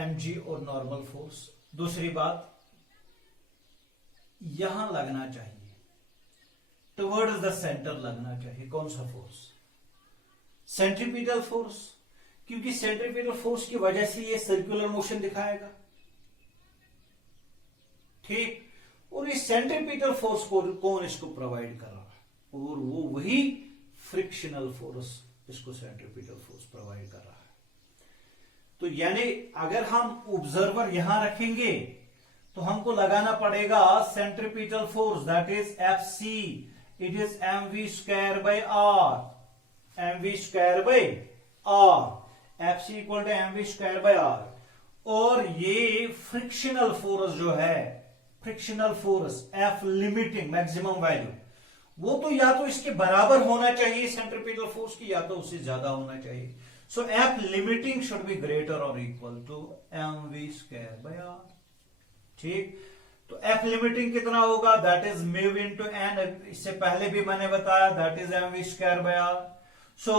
mg और नॉर्मल फोर्स। दूसरी बात, यहां लगना चाहिए, टुवर्ड्स द सेंटर लगना चाहिए। कौन सा फोर्स? सेंट्रीपिटल फोर्स, क्योंकि सेंट्रीपिटल फोर्स की वजह से ये सर्कुलर मोशन दिखाएगा। ठीक, और इस सेंट्रीपिटल फोर्स को कौन इसको प्रोवाइड कर रहा है? और वो वही फ्रिक्शनल फोर्स इसको सेंट्रीपिटल फोर्स प्रोवाइड कर रहा है। तो यानी अगर हम ऑब्जर्वर यहां रखेंगे तो हमको लगाना पड़ेगा centripetal force, that is Fc, it is mv square by r, mv square by r, Fc equal to mv square by r। और ये फ्रिक्शनल फोर्स जो है, frictional force F limiting maximum value, वो तो या तो इसके बराबर होना चाहिए सेंट्रीपिटल फोर्स की, या तो उससे ज्यादा होना चाहिए। So F limiting should be greater और equal to mv square by r। ठीक, तो F लिमिटिंग कितना होगा, that is mu into n, इससे पहले भी मैंने बताया, that is mv square by r। So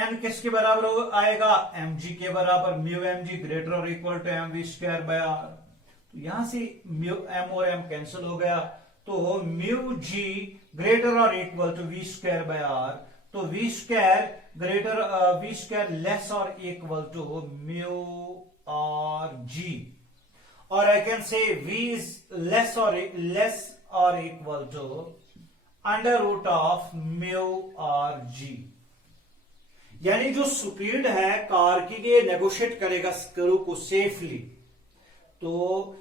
n किसके बराबर आएगा, mg के बराबर, म्यू mg ग्रेटर और equal to mv square by r। तो यहां से म्यू m और m कैंसिल हो गया, तो म्यू g ग्रेटर और equal to v square by r। तो v square greater, v square less और equal to mu r g, और I can say v is less or equal to under root of mu r g। यानी जो speed है car की, ये negotiate करेगा curve को सेफली। तो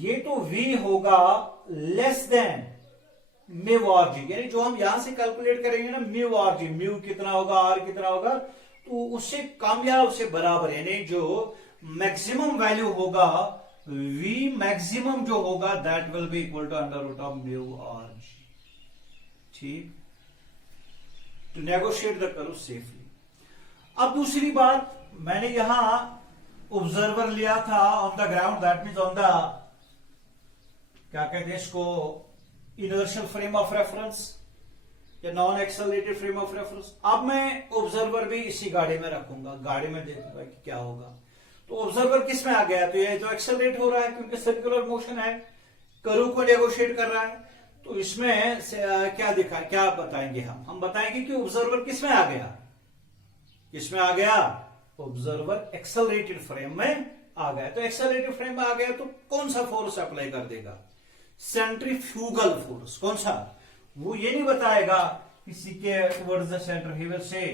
ये तो v होगा less than mu R G, यानी जो हम यहां से कैलकुलेट करेंगे ना, म्यू आर जी, म्यू कितना होगा, आर कितना होगा, तो उससे कम या उससे बराबर, यानी जो मैक्सिमम वैल्यू होगा, v मैक्सिमम जो होगा, that will be equal to under root of mu are G. ठीक, to negotiate the curve safely. अब दूसरी बात, मैंने यहां ऑब्जर्वर लिया था on the ground, that means on the, क्या कहते हैं इसको, इनर्शियल फ्रेम ऑफ रेफरेंस या non accelerated frame of reference. अब मैं ऑब्जर्वर भी इसी गाड़ी में रखूंगा, गाड़ी में देखूंगा कि क्या होगा। तो ऑब्जर्वर किस में आ गया, तो ये जो एक्सेलरेट हो रहा है, क्योंकि सर्कुलर मोशन है, कर्व को नेगोशिएट कर रहा है। तो इसमें क्या दिखा, क्या बताएंगे हम बताएंगे कि ऑब्जर्वर किस में आ गया, किसमें आ गया, ऑब्जर्वर एक्सेलरेटेड फ्रेम में आ गया। तो एक्सेलरेटेड फ्रेम में आ गया तो कौन सा फोर्स अप्लाई कर देगा, सेंट्रीफ्यूगल फोर्स। कौन सा, वो ये नहीं बताएगा किसी के towards the centre, he will say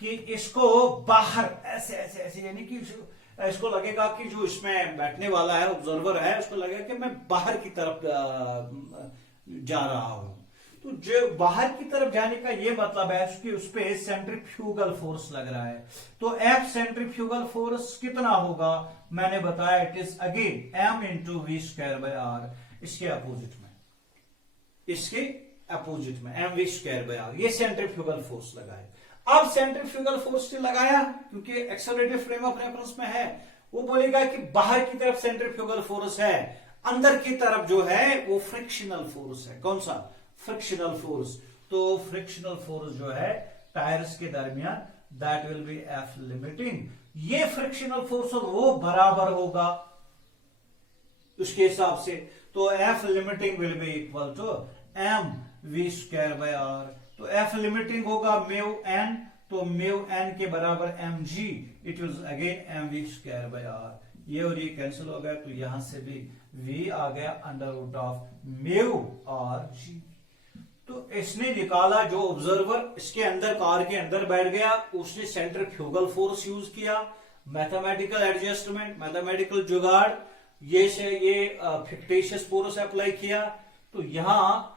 कि इसको बाहर ऐसे ऐसे ऐसे, यानी कि इसको लगेगा कि जो इसमें बैठने वाला है, ऑब्जर्वर है, उसको लगेगा कि मैं बाहर की तरफ जा रहा हूं। तो जो बाहर की तरफ जाने का ये मतलब है कि उस पे सेंट्रीफ्यूगल फोर्स लग रहा है। तो एफ सेंट्रीफ्यूगल फोर्स कितना होगा, मैंने बताया it is again m into v square by r, इसके अपोजिट में m we square by r, ये सेंट्रीफ्यूगल फोर्स लगा है। अब सेंट्रीफ्यूगल फोर्स से लगाया क्योंकि एक्सेलरेटेड फ्रेम ऑफ रेफरेंस में है, वो बोलेगा कि बाहर की तरफ सेंट्रीफ्यूगल फोर्स है, अंदर की तरफ जो है वो फ्रिक्शनल फोर्स है। कौन सा, फ्रिक्शनल फोर्स। तो फ्रिक्शनल फोर्स जो है टायर्स के दरमियान, that will be F limiting. ये फ्रिक्शनल फोर्स और वो बराबर होगा उसके हिसाब से, तो F limiting will be equal to M we square by r. तो एफ लिमिटिंग होगा म्यू एन, तो म्यू एन के बराबर m g, it will again m we square by r. ये और ये कैंसिल हो गया, तो यहां से भी v आ गया under root of mu are g. तो इसने निकाला, जो ऑब्जर्वर इसके अंदर कार के अंदर बैठ गया, उसने सेंट्रीफ्यूगल फोर्स यूज किया, मैथमेटिकल एडजस्टमेंट, मैथमेटिकल जुगाड़, ये फिक्टिशियस फोर्स अप्लाई किया। तो यहां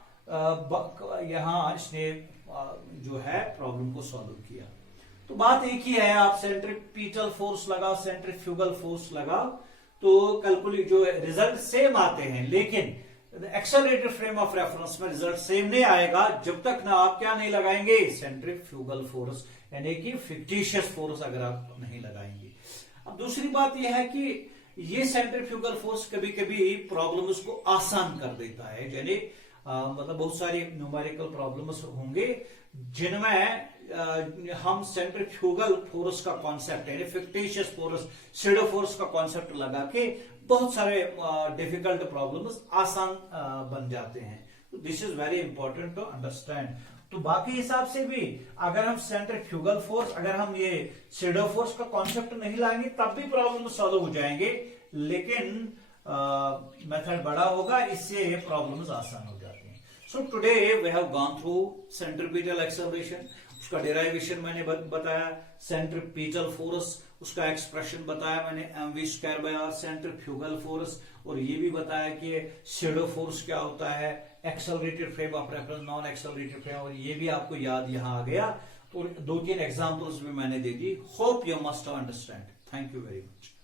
इसने जो है प्रॉब्लम को सॉल्व किया। तो बात एक ही है, आप सेंट्रीपिटल फोर्स लगाओ, सेंट्रीफ्यूगल फोर्स लगाओ, तो कैलकुलेट जो रिजल्ट सेम आते हैं, लेकिन एक्सेलरेटेड फ्रेम ऑफ रेफरेंस में रिजल्ट सेम नहीं आएगा जब तक ना आप क्या नहीं लगाएंगे, सेंट्रीफ्यूगल फोर्स, यानी कि फिक्टिशियस फोर्स अगर आप नहीं लगाएंगे। अब दूसरी बात यह है कि ये सेंट्रीफ्यूगल फोर्स कभी कभी प्रॉब्लम्स को आसान कर देता है, यानी मतलब बहुत सारी न्यूमेरिकल प्रॉब्लम्स होंगे जिनमें हम सेंट्रीफ्यूगल फोर्स का कॉन्सेप्ट, यानी फिक्टिशियस फोर्स, स्यूडो फोर्स का कॉन्सेप्ट लगा के बहुत सारे डिफिकल्ट प्रॉब्लम्स आसान बन जाते हैं। तो this is very important to understand. तो बाकी हिसाब से भी अगर हम सेंट्रीफ्यूगल फोर्स, अगर हम ये स्यूडो फोर्स का कॉन्सेप्ट नहीं लाएंगे तब भी प्रॉब्लम सॉल्व हो जाएंगे, लेकिन मेथड बड़ा होगा, इससे प्रॉब्लम्स आसान हो जाते हैं। So today we have gone through centripetal acceleration, उसका डेराइवेशन मैंने बताया, सेंट्रीपिटल फोर्स उसका एक्सप्रेशन बताया मैंने, m we square by r, centrifugal force, और ये भी बताया कि स्यूडो फोर्स क्या होता है, accelerated frame of reference, non accelerated frame, और ये भी आपको याद यहां आ गया। तो 2-3 एग्जांपल्स भी मैंने दे दी। Hope you must understand. Thank you very much.